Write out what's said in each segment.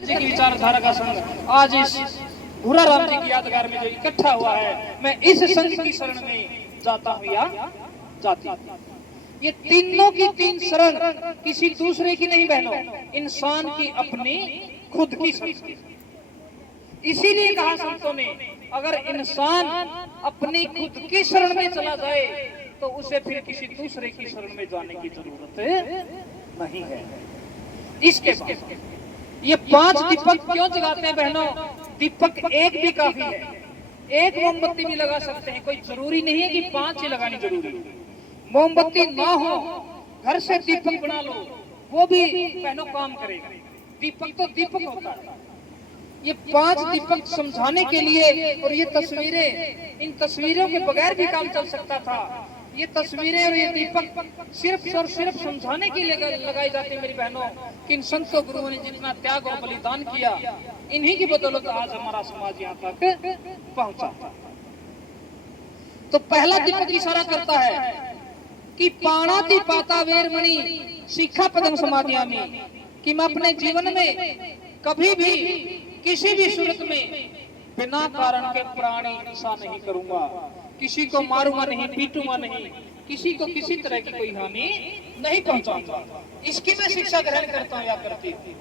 जी की विचारधारा का संघ आज इस भूरा राम जी की यादगार में जो इकट्ठा हुआ है, मैं इस संघ की शरण में जाता हूँ या जाती हूँ। ये तीनों की तीन शरण किसी दूसरे की नहीं बहनों, इंसान की अपनी खुद की शरण। इसीलिए कहा संतों ने, अगर इंसान अपनी खुद की शरण में चला जाए तो उसे फिर किसी दूसरे की शरण में जाने की जरूरत नहीं है। इसके बाद ये 5 दीपक क्यों जगाते हैं बहनों? दीपक एक भी काफी है, एक मोमबत्ती भी लगा सकते हैं, कोई जरूरी नहीं है कि 5 ही लगानी जरूरी है। मोमबत्ती ना हो, घर से दीपक बना लो, वो भी बहनों काम करेगा। दीपक तो दीपक होता है। ये 5 दीपक समझाने के लिए, और ये तस्वीरें, इन तस्वीरों के बगैर भी काम चल सकता था। ये तस्वीरें और ये दीपक सिर्फ और सिर्फ समझाने के लिए लगाई जाती है मेरी बहनों, कि इन संतों गुरुओं ने जितना त्याग और बलिदान किया, इन्हीं की बदौलत आज हमारा समाज यहाँ तक पहुंचा। तो पहला दीपक इशारा करता है कि पाणाति पाता वेरमणि शिक्षा पदम समाधियामी, कि मैं अपने जीवन में कभी भी किसी भी सूरत में बिना कारण के प्राणी हिंसा नहीं करूंगा, किसी को मारूंगा नहीं, पीटूंगा नहीं, किसी को किसी तरह की कोई हानि नहीं पहुंचाऊंगा। इसकी मैं शिक्षा ग्रहण करता हूं या करती हूं।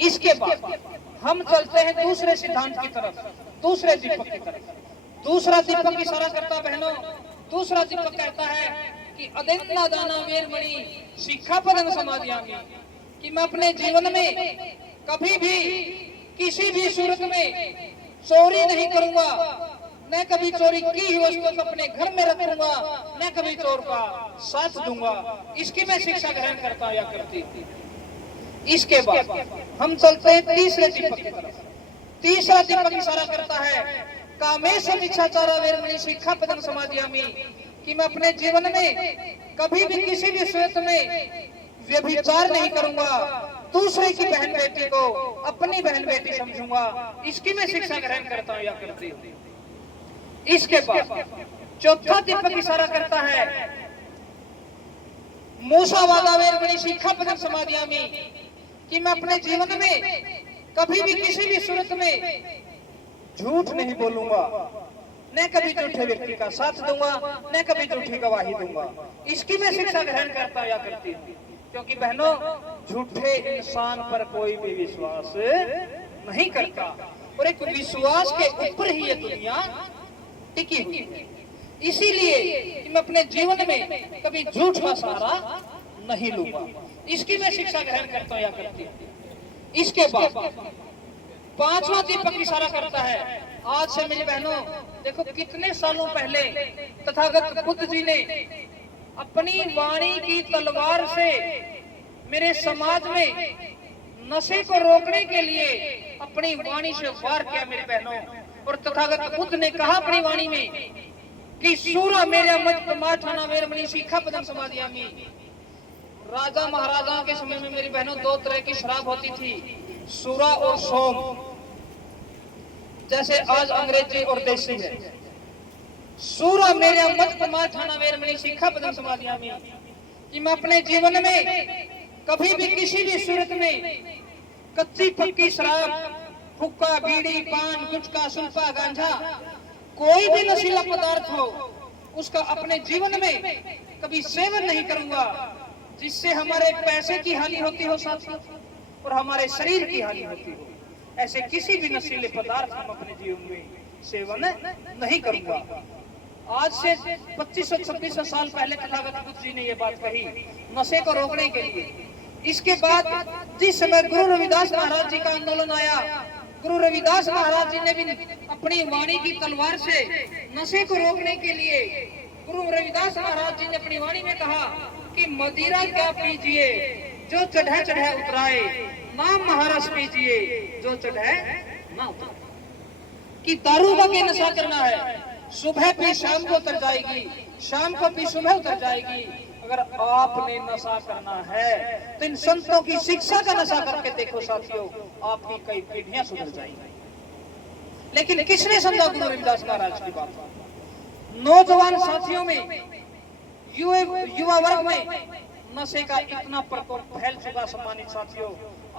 इसके बाद हम चलते हैं दूसरे सिद्धांत की तरफ, दूसरे दीपक की तरफ। दूसरा दीपक इशारा करता बहनों, दूसरा दीपक कहता है कि अदिन्ना दाना वेरमणि शिक्षा पदम समाधियामी, कि मैं अपने जीवन में कभी भी किसी भी सूरत में चोरी नहीं करूंगा, न कभी चोरी की ही वस्तु को अपने घर में रखूंगा, न कभी चोर का साथ दूंगा। इसकी मैं शिक्षा ग्रहण करता या करती। इसके बाद हम चलते हैं तीसरे दीपक की तरफ। तीसरा दीपक इशारा करता है कामेश इच्छाचारा वेरमणि शिक्षा पदम समाधियामी, कि मैं अपने जीवन में कभी भी किसी भी सूरत में व्यभिचार नहीं करूंगा, दूसरे की बहन बेटी को अपनी बहन बेटी समझूंगा। इसकी मैं शिक्षा ग्रहण करता हूं या करती हूं। इसके बाद चौथा दीपक इशारा करता है मूसावादा वेरमणि शिक्षा पदम समाधियामी, कि मैं अपने जीवन में कभी भी किसी भी सूरत में झूठ नहीं बोलूंगा, न कभी झूठे व्यक्ति का साथ दूंगा, न कभी झूठी गवाही दूंगा। इसकी मैं शिक्षा ग्रहण करता या करती हूँ। क्योंकि बहनों, झूठे इंसान पर कोई भी विश्वास नहीं करता, और एक विश्वास के ऊपर ही ये दुनिया टिकी हुई है। इसीलिए मैं अपने जीवन में कभी झूठ का सहारा नहीं लूंगा। इसकी मैं शिक्षा ग्रहण करता हूं या करती हूं। इसके बाद पांचवा दीपक इशारा करता है, आज से मेरी बहनों देखो, कितने सालों पहले तथागत बुद्ध जी ने अपनी वाणी की तलवार से मेरे समाज में नशे को रोकने के लिए अपनी वाणी से वार किया मेरी बहनों। और तथागत बुद्ध ने कहा अपनी वाणी में कि सूरा मेरा मत माठाना वेरमणि शिक्षा पदम समाधियामी। राजा महाराजाओं के समय में मेरी बहनों 2 तरह की शराब होती थी, सूरा और सोम, जैसे आज अंग्रेजी और देसी है। सूरा मेरा मत माठाना वेरमणि शिक्षा पदम समाधियामी, कि मैं अपने जीवन में कभी भी किसी भी सूरत में कच्ची पक्की शराब, हुक्का, बीड़ी, पान, गुटखा, सुल्फा, गांजा, कोई भी नशीला पदार्थ हो, उसका अपने जीवन में कभी सेवन नहीं करूंगा, जिससे हमारे पैसे की हानि होती हो साथियों, और हमारे शरीर की हानि होती हो। ऐसे किसी भी नशीले पदार्थ हम अपने जीवन में सेवन नहीं करूंगा। आज से 2500-2600 साल पहले तथागत बुद्ध जी ने ये बात कही नशे को रोकने के लिए। इसके बाद जिस समय गुरु रविदास महाराज जी का आंदोलन आया, गुरु रविदास महाराज जी ने भी अपनी वाणी की तलवार से नशे को रोकने के लिए, गुरु रविदास महाराज जी ने अपनी वाणी में कहा कि मदिरा क्या पीजिए जो चढ़े चढ़े उतराए, नाम महारस पीजिए जो चढ़े ना उतराए। कि दारू के नशा करना है, सुबह पी शाम को उतर जाएगी, शाम को पी सुबह उतर जाएगी। अगर आपने नशा करना है तो इन संतों की शिक्षा का नशा करके देखो साथियों, आपकी कई पीढ़ियां सुधर जाएंगी। लेकिन किसने समझा गुरु रविदास महाराज की बात? नौजवान साथियों में, युवा वर्ग में नशे का इतना प्रकोप फैल चुका सम्मानित साथियों,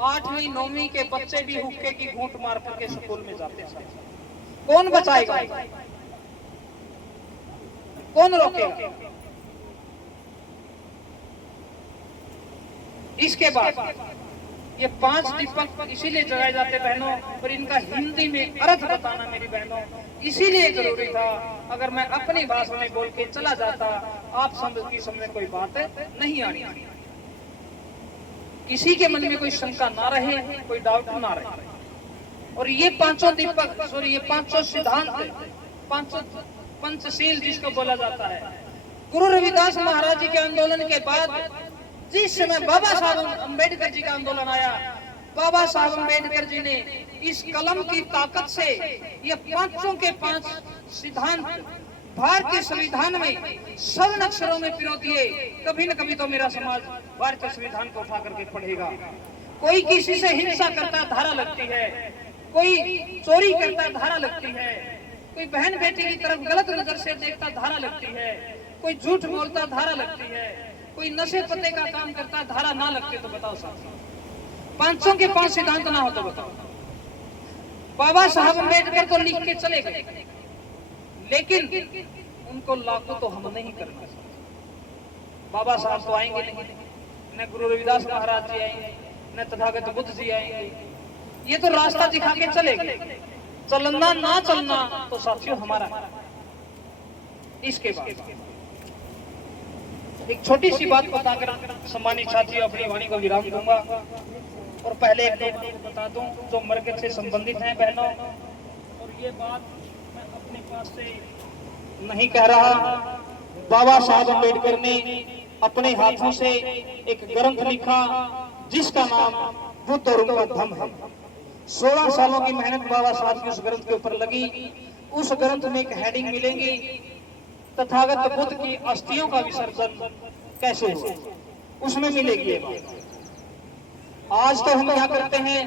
8वीं 9वीं के बच्चे भी हुक्के की घूंट मार करके स्कूल में जाते हैं। कौन बचाएगा? कौन रोकेगा? इसके बाद ये 5 दीपक इसीलिए जलाए जाते बहनों, और इनका हिंदी में अर्थ बताना मेरी बहनों इसीलिए जरूरी था। अगर मैं अपनी भाषा में बोल के चला जाता, आप समझ कोई बात नहीं आनी। किसी के मन में कोई शंका ना रहे, कोई डाउट ना रहे। और ये 5 दीपक, सॉरी, ये 5 सिद्धांत, 5 पंचशील जिसको बोला जाता है, गुरु रविदास महाराज जी के आंदोलन के बाद जिस समय बाबा साहब अम्बेडकर जी का आंदोलन आया, बाबा साहब अम्बेडकर जी ने इस कलम की ताकत से ये 5 के 5 सिद्धांत भारतीय संविधान में स्वर्ण अक्षरों में पिरो दिए। कभी न कभी तो मेरा समाज भारतीय संविधान को उठा करके पढ़ेगा। कोई किसी से हिंसा करता धारा लगती है, कोई चोरी करता धारा लगती है, कोई बहन बेटी की तरफ गलत नजर से देखता धारा लगती है, कोई झूठ बोलता धारा लगती है, कोई नशे पत्ते का काम करता धारा ना लगती। तो बताओ साथियों, 5 के 5 सिद्धांत ना हो तो बताओ। बाबा साहब अम्बेडकर तो लिख के चले गए, लेकिन उनको लागू तो हम नहीं करेंगे। बाबा साहब तो आएंगे नहीं, न गुरु रविदास महाराज जी आएंगे, न तथागत बुद्ध जी आएंगे। ये तो रास्ता दिखा के चले गए। चलना ना चलना तो साथियों हमारा। इसके बाद एक छोटी सी बात बताकर सम्मानित साथियों अपनी वाणी को विराम दूंगा। और पहले एक बात बता दूं जो मरकज से संबंधित हैं बहनों, और ये बात मैं अपने पास से नहीं कह रहा। बाबा साहब अम्बेडकर ने अपने हाथों से एक ग्रंथ लिखा जिसका नाम बुद्ध और उनका धम्म है। 16 सालों की मेहनत बाबा साहब की उस ग्रंथ के ऊपर लगी। उस ग्रंथ में एक हेडिंग मिलेंगी, तथागत बुद्ध की अस्थियों का विसर्जन कैसे हो, उसमें मिलेगी। आज तो हम क्या करते हैं,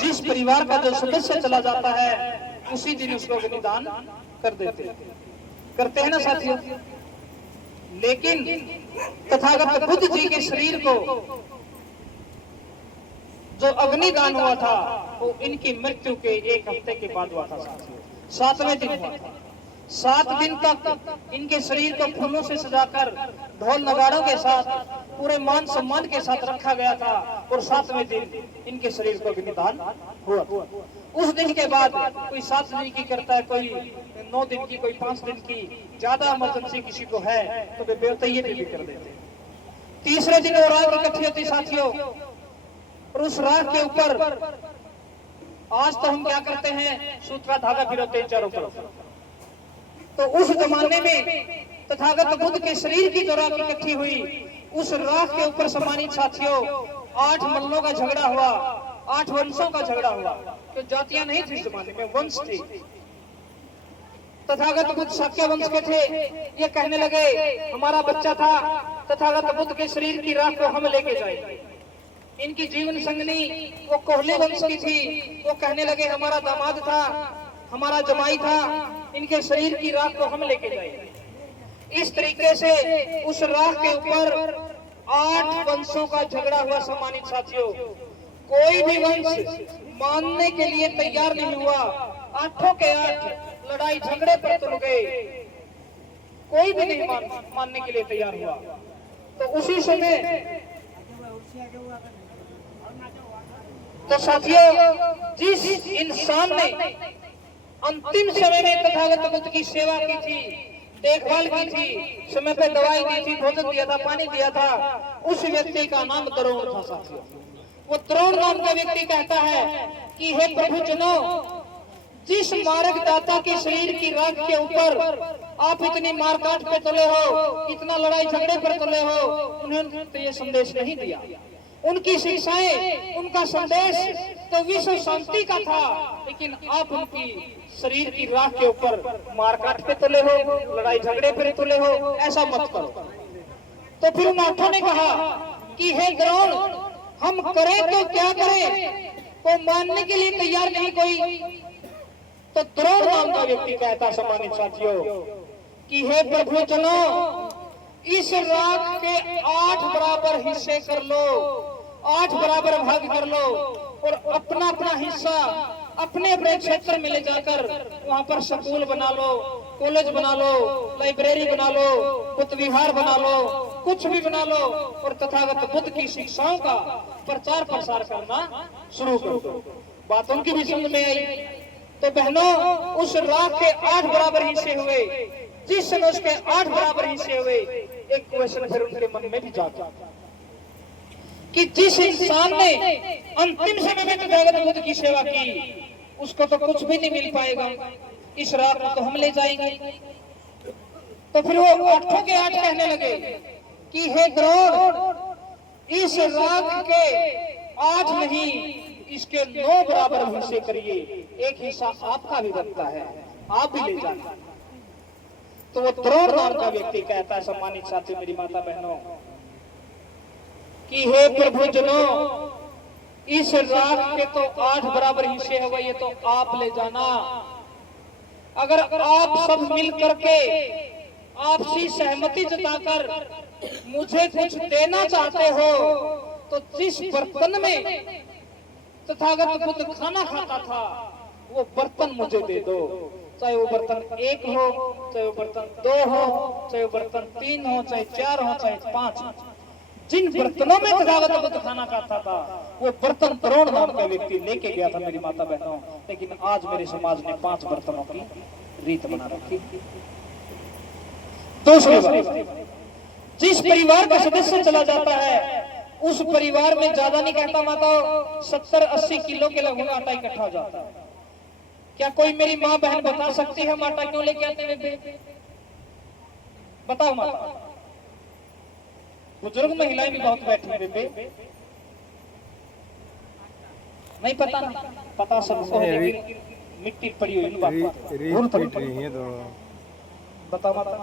जिस परिवार का जो सदस्य चला जाता है उसी दिन उसको निदान कर देते हैं, करते हैं ना साथियों। लेकिन तथागत बुद्ध जी के शरीर को जो अग्निदान हुआ था वो इनकी मृत्यु के 1 हफ्ते के बाद हुआ था साथियों। 7वें दिन हुआ था। 7 दिन तक इनके शरीर को फूलों से सजाकर ढोल नगाड़ों के साथ पूरे मान सम्मान के साथ रखा गया था, और 7वें दिन इनके शरीर को अग्निदान हुआ। उस दिन के बाद कोई 7 दिन की करता है, कोई 9 दिन की, कोई 5 दिन की। ज्यादा इमरजेंसी किसी को है तो वे बेवतैये भी कर देते। तीसरे दिन वो राख इकट्ठी होती साथियों, और उस राख के ऊपर आज तो हम क्या करते हैं, सूत्रा धागा फिरोते हैं चारों तरफ। तो उस जमाने में तथागत बुद्ध के शरीर की जो राख इकट्ठी हुई, उस राख के ऊपर सम्मानित साथियों 8 मल्लों का झगड़ा हुआ, 8 वंशों का झगड़ा हुआ। तो जातियां नहीं थी इस जमाने में, वंश थी। तथागत बुद्ध शाक्य वंश के थे। ये कहने लगे हमारा बच्चा था, तथागत बुद्ध के शरीर की राख को हम लेके जाएंगे। इनकी जीवन संगनी वो कोहले वंश की थी। वो कहने लगे हमारा दामाद था, हमारा जमाई था, इनके शरीर की राख को हम लेके जाएंगे। इस तरीके से उस राख के ऊपर 8 वंशों का झगड़ा हुआ। सम्मानित साथियों, कोई भी वंश मानने के लिए तैयार नहीं हुआ। 8 के 8 लड़ाई झगड़े पर तुल गए, कोई भी नहीं मानने के लिए तैयार हुआ। तो उसी समय तो साथियों जिस इंसान ने अंतिम समय में तथागत बुद्ध की सेवा की थी, देखभाल की थी, समय पे दवाई दी थी, भोजन दिया था, पानी दिया था, उस व्यक्ति का नाम द्रोण था साथियों। वो द्रोण नाम का व्यक्ति कहता है कि हे प्रभु जनों, जिस मार्गदाता के शरीर की राख के ऊपर आप इतनी मारकाट पे तुले हो, इतना लड़ाई झगड़े पर तुले हो, उन्होंने तो ये संदेश नहीं दिया। उनकी शिक्षाएं, उनका संदेश तो विश्व शांति का था, लेकिन आप उनकी शरीर की राख के ऊपर मारकाट पे तुले हो, लड़ाई झगड़े पे तुले हो, ऐसा मत करो। तो फिर उन 8 ने कहा कि हे द्रोण, हम करें तो क्या करें, को मानने के लिए तैयार नहीं कोई। तो द्रोण नाम का व्यक्ति कहता सम्मानित साथियों कि हे प्रभु जनों, इस राख के 8 बराबर हिस्से कर लो, 8 बराबर भाग कर लो और अपना अपना हिस्सा अपने अपने क्षेत्र में ले जाकर वहां पर स्कूल बना लो, कॉलेज बना लो, लाइब्रेरी बना लो, बुद्ध विहार बना लो, कुछ भी बना लो और तथागत बुद्ध की शिक्षाओं का प्रचार प्रसार करना शुरू कर दो। बात उनकी भी समझ में आई। तो बहनों, उस राख के 8 बराबर हिस्से हुए। जिस समय उसके 8 बराबर हिस्से हुए, एक क्वेश्चन फिर उनके मन में भी जागा कि जिस इंसान ने अंतिम समय में तथागत बुद्ध की सेवा की, उसको तो कुछ भी नहीं मिल पाएगा, इस राख को तो हम ले जाएंगे। तो फिर वो 8 के 8 कहने लगे कि हे द्रोण, इस राख के 8 नहीं, इसके 9 बराबर हिस्से करिए, एक हिस्सा आपका भी बनता है, आप भी ले जाना। तो वो द्रोण नाम का व्यक्ति कहता है, सम्मानित साथियों, मेरी माता बहनों, कि हे प्रभु जनों, इस राख के तो 8 बराबर हिस्से हो गए, ये तो आप ले जाना। अगर आप सब मिल करके आपसी सहमति जताकर मुझे कुछ देना चाहते हो, तो जिस बर्तन में तथागत बुद्ध खाना खाता था, वो बर्तन मुझे दे दो। चाहे वो बर्तन 1 हो, चाहे वो बर्तन 2 हो, चाहे वो बर्तन 3 हो, चाहे 4 हो, चाहे 5 हो। जिन बर्तनों में तथागत बुद्ध खाना खाता था, वो बर्तन द्रोण नाम का व्यक्ति लेके गया था, मेरी माता बहनों। लेकिन आज मेरे समाज ने 5 बर्तनों की रीत बना रखी। दूसरी बात, जिस परिवार का सदस्य चला जाता है, उस परिवार में ज्यादा नहीं कहता माता, 70-80 किलो के लगभग आटा इकट्ठा हो जाता है। क्या कोई मेरी माँ बहन बता सकती है हम आटा क्यों लेके आते हैं? बताओ माता। बुजुर्ग महिलाएं भी बहुत बैठी हैं बेबे, नहीं पता, पता सबको है, लेकिन मिट्टी पड़ी हुई है। बताओ माता।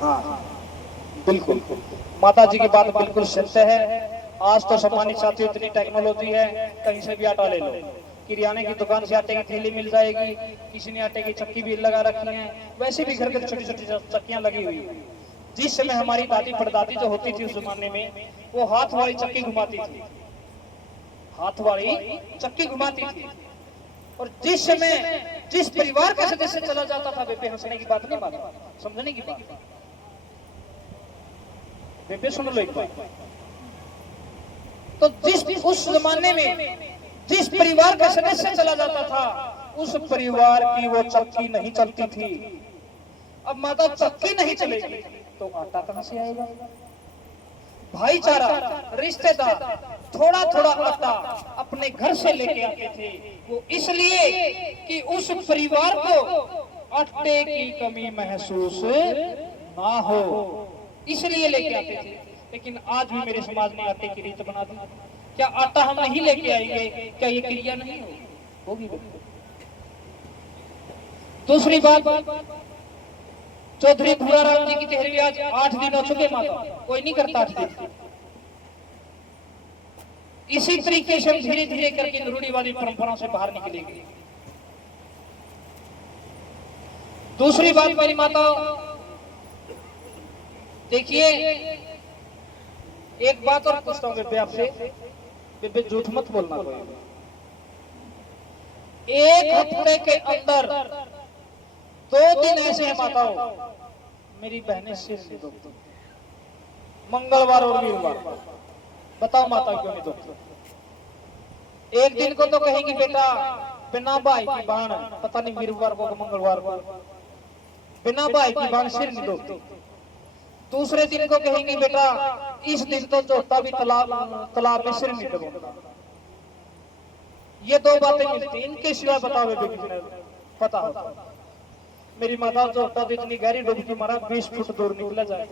हाँ, बिल्कुल माता जी की बात बिल्कुल सत्य है। आज तो सम्मानित साथियों, इतनी टेक्नोलॉजी है, कहीं से भी आटा ले लो। किराने की दुकान से आटे की थैली मिल जाएगी, किसी ने आटे की चक्की भी लगा रखी है, वैसे भी घर के छोटी छोटी चक्कियां लगी हुई है। जिस समय हमारी दादी परदादी जो होती थी उस जमाने में, वो हाथ वाली चक्की घुमाती थी, हाथ वाली चक्की घुमाती थी। और जिस समय जिस परिवार का सदस्य चला जाता था, बेबे हंसने की बात नहीं, माता समझने की बात, बेबे सुन लो एक बात। तो जिस उस जमाने में जिस परिवार का सदस्य चला जाता था, उस परिवार की वो चक्की नहीं चलती थी। अब माता चक्की नहीं चलेगी तो आटा कहां से आएगा? भाईचारा, रिश्तेदार थोड़ा थोड़ा आटा अपने घर से लेके आते थे, वो इसलिए कि उस परिवार को आटे की कमी महसूस ना हो, इसलिए लेके आते थे। लेकिन आज भी मेरे समाज ने आटे की रीत बना दी। क्या आटा हम नहीं लेके आएंगे, क्या ये क्रिया नहीं होगी? दूसरी बात, चौधरी भूराराम जी की तेहरवी आज 8 दिन हो चुके माता, कोई नहीं करता 8 दिन। इसी तरीके से धीरे धीरे करके रूढ़िवादी परंपराओं से बाहर निकलेंगे। दूसरी बात मेरी माता, देखिए एक बात और पूछता हूँ बेबे आपसे, बेबे झूठ मत बोलना कोई। 1 हफ्ते के अंदर 2 दिन ऐसे हैं माताओं, मेरी बहनें सिर नहीं दुखती, मंगलवार और वीरवार। बताओ माता क्यों नहीं दुखती? एक दिन को तो कहेंगी बेटा बिना भाई की बाण, पता नहीं वीरवार को मंगलवार को बिना भाई की बाण सिर नहीं दुखती। दूसरे दिन को कहेंगे बेटा इस दिन तो चौथा भी तालाब में सिर नहीं डूबेगा। ये 2 बातें मिलती, इनके सिवा बताओ बेबे पता होता? मेरी माता चौथा तो इतनी गहरी डूबती मारा 20 फुट दूर निकला जाए।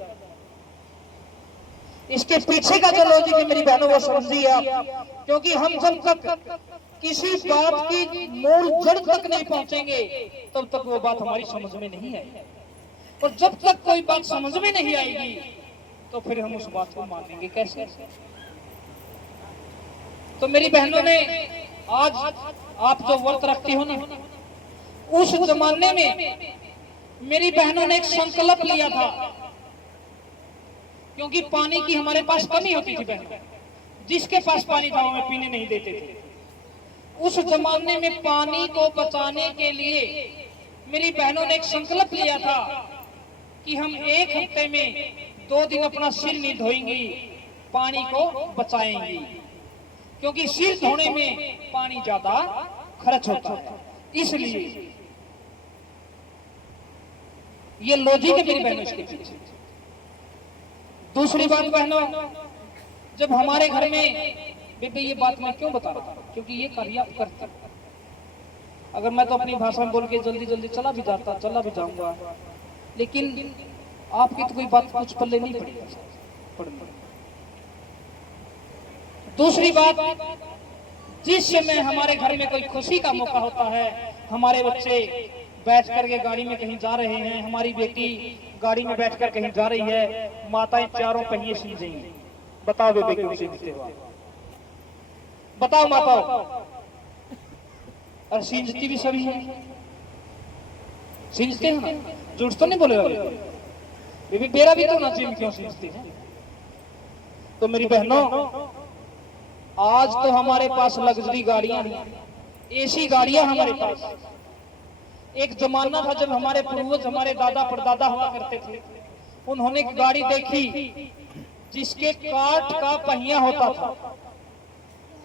इसके पीछे का जो लॉजिक है मेरी बहनों वो समझिए आप, क्योंकि हम जब तक किसी बात की मूल जड़ तक नहीं पहुंचेंगे तब तक वो बात हमारी समझ में नहीं आएगी। और जब तक कोई बात समझ में नहीं आएगी तो फिर हम उस बात को मानेंगे कैसे? तो मेरी बहनों ने आज आप जो व्रत रखती हो ना, उस जमाने में मेरी बहनों ने एक संकल्प लिया था, क्योंकि पानी की हमारे पास कमी होती थी बहनों, जिसके पास पानी था हमें पीने नहीं देते थे। उस जमाने में पानी को बचाने के लिए मेरी बहनों ने एक संकल्प लिया था कि हम एक हफ्ते में 2 दिन अपना सिर नहीं धोएंगी, पानी को बचाएंगी, क्योंकि सिर धोने में पानी ज्यादा खर्च होता है। इसलिए ये लॉजिक है मेरी बहनों इसके पीछे। दूसरी बात बहनों, जब हमारे घर में, बेबे ये बात मैं क्यों बता रहा था, क्योंकि ये कार्य आप करते, अगर मैं तो अपनी भाषा में बोल के जल्दी जल्दी चला भी जाऊंगा, लेकिन आपकी तो कोई बात कुछ पल्ले नहीं पड़ेगी। दूसरी बात, जिस समय हमारे घर में कोई खुशी का मौका होता है, हमारे बच्चे बैठ करके गाड़ी में कहीं जा रहे हैं, हमारी बेटी गाड़ी में बैठकर कहीं जा रही है, माताएं चारों पहिए सींचेंगी। बताओ बेबे क्यों सींचते हो? बताओ माताओं। और सींचती भी सभी है, सींचते हैं ना, झूठ तो नहीं बोलेगा बेबी, मेरा भी तो ना चाहिए, क्यों सींचते हैं? तो मेरी बहनों, आज तो हमारे पास लग्जरी गाड़ियां हैं, एसी गाड़ियां हमारे पास। एक जमाना था जब हमारे पूर्वज, हमारे दादा परदादा हुआ करते थे, उन्होंने एक गाड़ी देखी जिसके काठ का पहिया होता था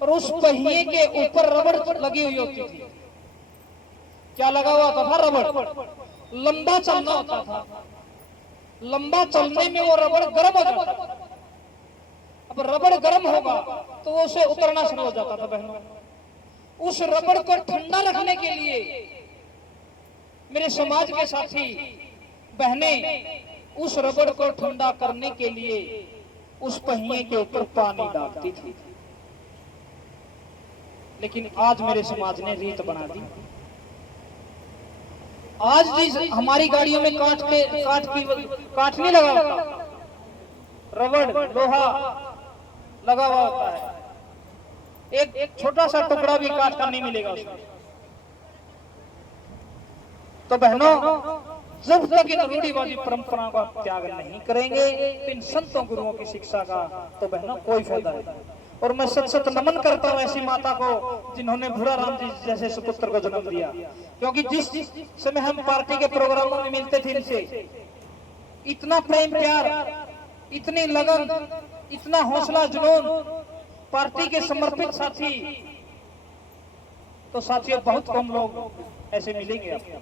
और उस पहिए के ऊपर रबड़ लगी हुई होती थी। क्या लगा हुआ था? रबड़। लंबा चलना होता था, लंबा चलने में वो रबड़ गर्म हो जाता था। अब रबड़ गर्म होगा तो वो उसे उतरना शुरू हो जाता था बहनों। उस रबड़ को ठंडा रखने के लिए मेरे समाज के साथी बहनें उस रबड़ को ठंडा करने के लिए उस पहिए के ऊपर पानी डालती थी। लेकिन आज मेरे समाज ने रीत बना दी। आज भी हमारी गाड़ियों में काठ नहीं लगा होता, रबड़ लोहा लगा हुआ होता है। एक छोटा सा टुकड़ा भी काठ का नहीं मिलेगा उसमें। तो बहनों, जब तक इन रूढ़िवादी परंपराओं का त्याग नहीं करेंगे, इन संतों गुरुओं की शिक्षा का, तो बहनों कोई फायदा नहीं। और मैं सच सच नमन करता हूँ ऐसी माता को जिन्होंने भूरा राम जी जैसे सुपुत्र को जन्म दिया। क्योंकि जिस समय हम पार्टी के प्रोग्रामों में मिलते थे, इनसे इतना प्रेम प्यार, इतनी लगन, इतना हौसला जुनून, पार्टी के समर्पित साथी, तो साथियों बहुत कम लोग ऐसे मिलेंगे आपको।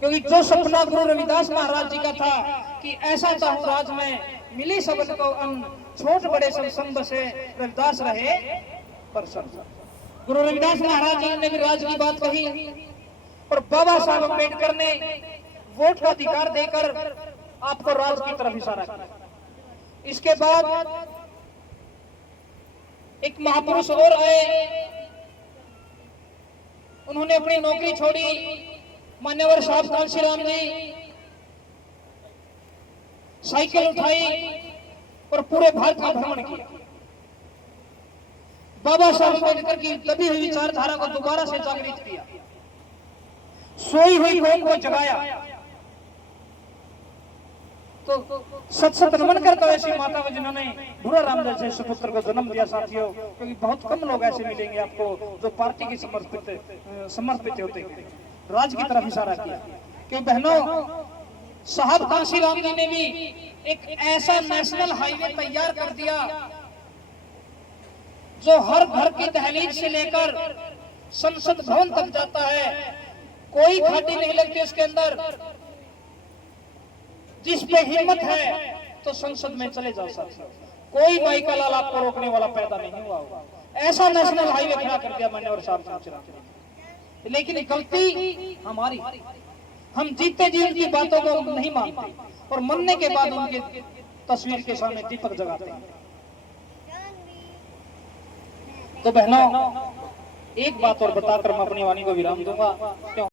क्योंकि जो सपना गुरु रविदास महाराज जी का था कि ऐसा चाहूं राज में, मिली सबन को अन्न, छोट बड़े संग से रविदास रहे प्रसन्न। गुरु रविदास महाराज जी ने भी राज की बात कही और बाबा साहब अम्बेडकर ने वोट का अधिकार देकर आपको राज की तरफ इशारा किया। इसके बाद एक महापुरुष और आए, उन्होंने अपनी नौकरी छोड़ी, मान्यवर साहब कांशीराम जी, साइकिल उठाई और पूरे भारत का भ्रमण किया। बाबा साहब अम्बेडकर की दबी हुई विचारधारा को दोबारा से जागृत किया, सोई हुई कौम को जगाया। तो सच सच नमन करता हूं ऐसी माता को जिन्होंने भूरा राम जैसे सुपुत्र को जन्म दिया साथियों। क्योंकि बहुत कम लोग ऐसे मिलेंगे आपको जो पार्टी की समर्पित होते हैं, राज की तरफ इशारा किया। क्योंकि बहनों, साहब कांशीराम जी ने भी एक ऐसा नेशनल हाईवे तैयार कर दिया जो हर घर की दहलीज से लेकर संसद भवन तक जाता है। कोई खाटी नहीं लगती उसके अंदर। जिस पे हिम्मत है तो संसद में चले जाओ साथियों, कोई माई का लाल आपको रोकने वाला पैदा नहीं हुआ होगा। ऐसा नेशनल हाईवे खड़ा कर दिया मैंने और साहब कांशीराम जी ने। लेकिन गलती हमारी, हम जीते जी उनकी बातों को नहीं मानते और मरने के बाद उनके तस्वीर के सामने दीपक जगाते हैं। तो बहनों, एक बात और बताकर मैं अपनी वाणी को विराम दूंगा। क्यों?